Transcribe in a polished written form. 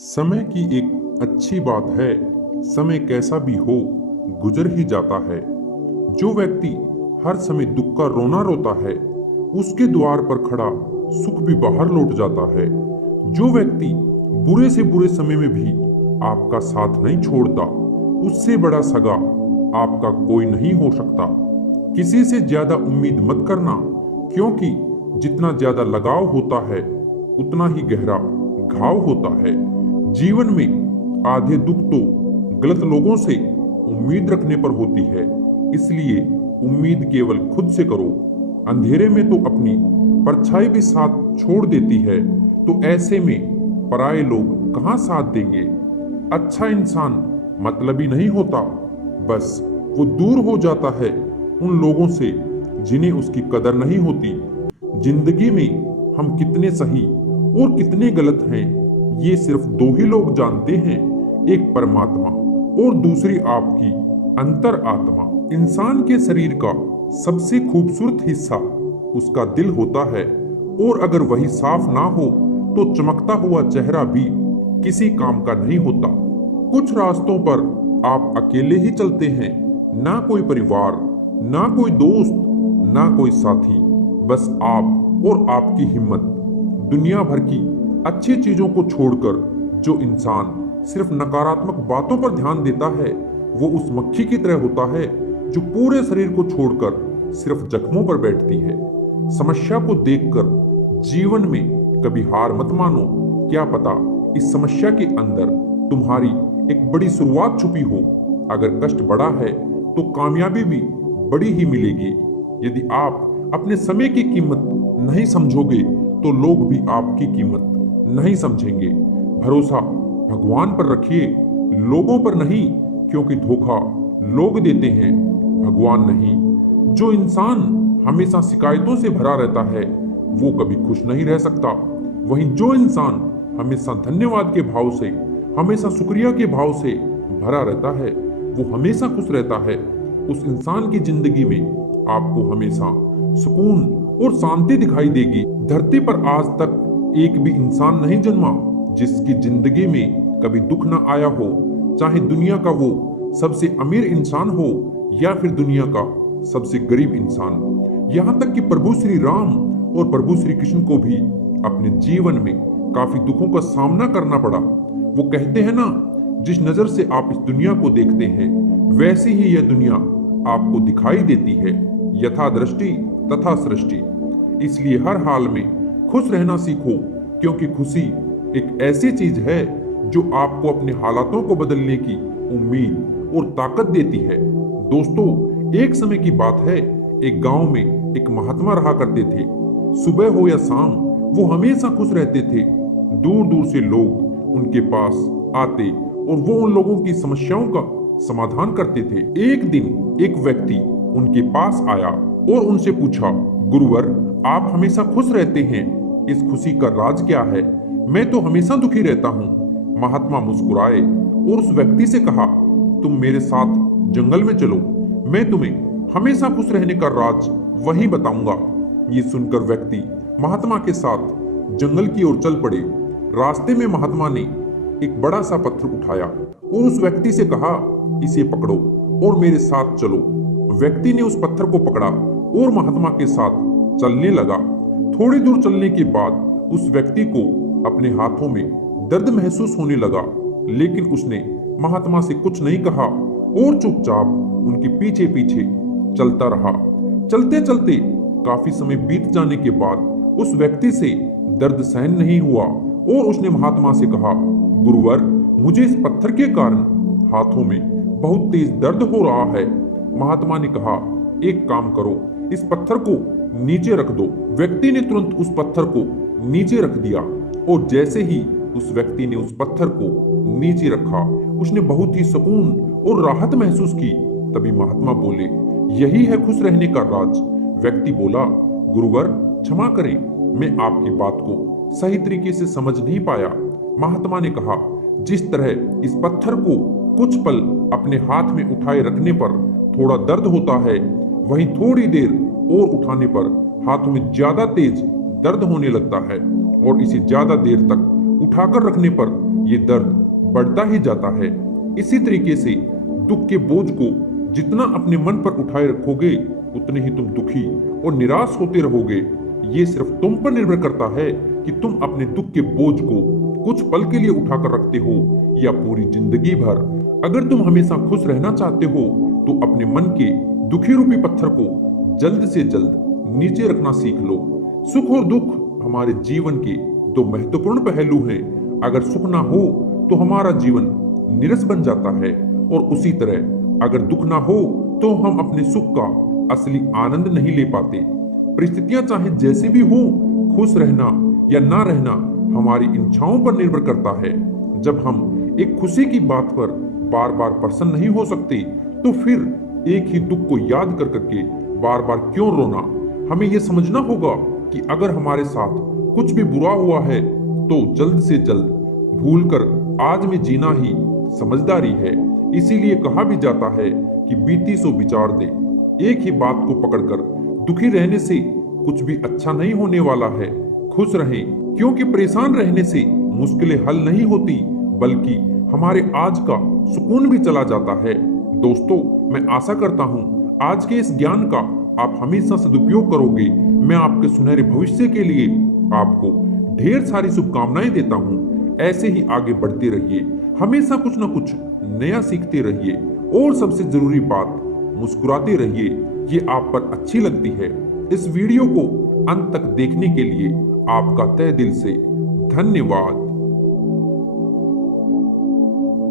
समय की एक अच्छी बात है। समय कैसा भी हो गुजर ही जाता है। जो व्यक्ति हर समय दुख का रोना रोता है, उसके द्वार पर खड़ा सुख भी बाहर लौट जाता है। जो व्यक्ति बुरे से बुरे समय में भी आपका साथ नहीं छोड़ता, उससे बड़ा सगा आपका कोई नहीं हो सकता। किसी से ज्यादा उम्मीद मत करना, क्योंकि जितना ज्यादा लगाव होता है उतना ही गहरा घाव होता है। जीवन में आधे दुख तो गलत लोगों से उम्मीद रखने पर होती है, इसलिए उम्मीद केवल खुद से करो। अंधेरे में तो अपनी परछाई भी साथ छोड़ देती है, तो ऐसे में पराये लोग कहाँ साथ देंगे। अच्छा इंसान मतलबी नहीं होता, बस वो दूर हो जाता है उन लोगों से जिन्हें उसकी कदर नहीं होती। जिंदगी में हम कितने सही और कितने गलत हैं, ये सिर्फ दो ही लोग जानते हैं, एक परमात्मा और दूसरी आपकी अंतर आत्मा। इंसान के शरीर का सबसे खूबसूरत हिस्सा उसका दिल होता है, और अगर वही साफ ना हो तो चमकता हुआ चेहरा भी किसी काम का नहीं होता। कुछ रास्तों पर आप अकेले ही चलते हैं, ना कोई परिवार, ना कोई दोस्त, ना कोई साथी, बस आप और आपकी हिम्मत। दुनिया भर की अच्छी चीजों को छोड़कर जो इंसान सिर्फ नकारात्मक बातों पर ध्यान देता है, वो उस मक्खी की तरह होता है जो पूरे शरीर को छोड़कर सिर्फ जख्मों पर बैठती है। समस्या को देखकर जीवन में कभी हार मत मानो। क्या पता इस समस्या के अंदर तुम्हारी एक बड़ी शुरुआत छुपी हो। अगर कष्ट बड़ा है तो कामयाबी भी बड़ी ही मिलेगी। यदि आप अपने समय की कीमत नहीं समझोगे तो लोग भी आपकी कीमत नहीं समझेंगे। भरोसा भगवान पर रखिए, लोगों पर नहीं, क्योंकि धोखा लोग देते हैं, भगवान नहीं। जो इंसान हमेशा शिकायतों से भरा रहता है वो कभी खुश नहीं रह सकता। वहीं जो इंसान हमेशा धन्यवाद के भाव से, हमेशा शुक्रिया के भाव से भरा रहता है, वो हमेशा खुश रहता है। उस इंसान की जिंदगी में आपको हमेशा सुकून और शांति दिखाई देगी। धरती पर आज तक एक भी इंसान नहीं जन्मा जिसकी जिंदगी में कभी दुख ना आया हो, चाहे दुनिया का वो सबसे अमीर इंसान हो या फिर दुनिया का सबसे गरीब इंसान। यहाँ तक कि प्रभु श्री राम और प्रभु श्री कृष्ण को भी अपने जीवन में काफी दुखों का सामना करना पड़ा। वो कहते हैं ना, जिस नजर से आप इस दुनिया को देखते हैं वैसी ही यह दुनिया आपको दिखाई देती है। यथा दृष्टि तथा सृष्टि। इसलिए हर हाल में खुश रहना सीखो, क्योंकि खुशी एक ऐसी चीज है जो आपको अपने हालातों को बदलने की उम्मीद और ताकत देती है। दोस्तों, एक समय की बात है, एक गांव में एक महात्मा रहा करते थे। सुबह हो या शाम वो हमेशा खुश रहते थे। दूर दूर से लोग उनके पास आते और वो उन लोगों की समस्याओं का समाधान करते थे। एक दिन एक व्यक्ति उनके पास आया और उनसे पूछा, गुरुवर, आप हमेशा खुश रहते हैं, इस खुशी का राज क्या है? मैं तो हमेशा दुखी रहता हूँ। महात्मा मुस्कुराए और उस व्यक्ति से कहा, तुम मेरे साथ जंगल में चलो, मैं तुम्हें हमेशा खुश रहने का राज वही बताऊंगा। ये सुनकर व्यक्ति महात्मा के साथ जंगल की ओर चल पड़े। रास्ते में महात्मा ने एक बड़ा सा पत्थर उठाया और उस व्यक्ति से कहा, इसे पकड़ो और मेरे साथ चलो। व्यक्ति ने उस पत्थर को पकड़ा और महात्मा के साथ चलने लगा। थोड़ी दूर चलने के बाद उस व्यक्ति को अपने हाथों में दर्द महसूस होने लगा, लेकिन उसने महात्मा से कुछ नहीं कहा और चुपचाप उनके पीछे पीछे चलता रहा। चलते चलते काफी समय बीत जाने के बाद उस व्यक्ति से दर्द सहन नहीं हुआ और उसने महात्मा से कहा, गुरुवर, मुझे इस पत्थर के कारण हाथों में बहुत तेज दर्द हो रहा है। महात्मा ने कहा, एक काम करो, इस पत्थर को नीचे रख दो। व्यक्ति ने तुरंत उस पत्थर को नीचे रख दिया और जैसे ही उस व्यक्ति ने उस पत्थर को नीचे रखा, उसने बहुत ही सुकून और राहत महसूस की। तभी महात्मा बोले, यही है खुश रहने का राज। व्यक्ति बोला, गुरुवर, क्षमा करें, मैं आपकी बात को सही तरीके से समझ नहीं पाया। महात्मा ने कहा, जिस तरह इस पत्थर को कुछ पल अपने हाथ में उठाए रखने पर थोड़ा दर्द होता है, वहीं थोड़ी देर और उठाने पर हाथों में ज्यादा तेज दर्द होने लगता है, और इसे ज्यादा देर तक उठाकर रखने पर ये दर्द बढ़ता ही जाता है। इसी तरीके से दुख के बोझ को जितना अपने मन पर उठाए रखोगे उतने ही तुम दुखी और निराश होते रहोगे। ये सिर्फ तुम पर निर्भर करता है कि तुम अपने दुख के बोझ को कुछ पल के लिए उठाकर रखते हो या पूरी जिंदगी भर। अगर तुम हमेशा खुश रहना चाहते हो तो अपने मन के दुखी रूपी पत्थर को जल्द से जल्द नीचे रखना सीख लो। सुख और दुख हमारे जीवन के दो महत्वपूर्ण पहलू हैं। अगर सुख ना हो तो हमारा जीवन नीरस बन जाता है, और उसी तरह अगर दुख ना हो तो हम अपने सुख का असली आनंद नहीं ले पाते। परिस्थितियां चाहे जैसी भी हो, खुश रहना या ना रहना हमारी इच्छाओं पर निर्भर करता है। जब हम एक खुशी की बात पर बार बार प्रसन्न नहीं हो सकते तो फिर एक ही दुख को याद कर करके बार बार क्यों रोना। हमें यह समझना होगा कि अगर हमारे साथ कुछ भी बुरा हुआ है तो जल्द से जल्द भूलकर आज में जीना ही समझदारी है। इसीलिए कहा भी जाता है कि बीती सो विचार दे। एक ही बात को पकड़कर दुखी रहने से कुछ भी अच्छा नहीं होने वाला है। खुश रहें, क्योंकि परेशान रहने से मुश्किलें हल नहीं होती बल्कि हमारे आज का सुकून भी चला जाता है। दोस्तों, मैं आशा करता हूँ आज के इस ज्ञान का आप हमेशा सदुपयोग करोगे। मैं आपके सुनहरे भविष्य के लिए आपको ढेर सारी शुभकामनाएं देता हूँ। ऐसे ही आगे बढ़ते रहिए, हमेशा कुछ ना कुछ नया सीखते रहिए, और सबसे जरूरी बात, मुस्कुराते रहिए। ये आप पर अच्छी लगती है। इस वीडियो को अंत तक देखने के लिए आपका तहे दिल से धन्यवाद।